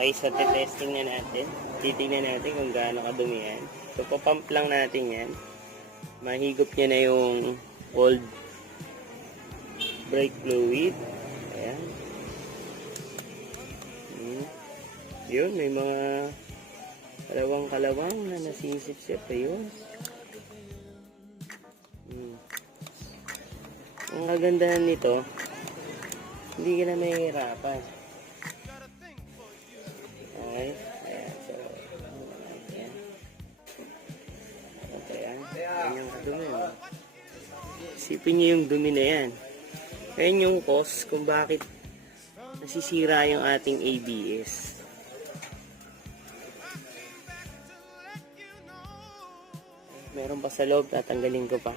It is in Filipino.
Okay, so testing na natin. Titingnan natin kung gaano kadumi yan. So, papump lang natin yan. Mahigop niya na yung old brake fluid. Ayan. Yun, may mga kalawang-kalawang na nasisip-sip. Ayun. Ang kagandahan nito, hindi ka na mahihirapan. Okay. Ayan. So, ayan. Okay, ayan yung dumi. Isipin niyo yung dumi na yan. Ayan yung cause kung bakit nasisira yung ating ABS. Meron pa sa loob, tatanggalin ko pa.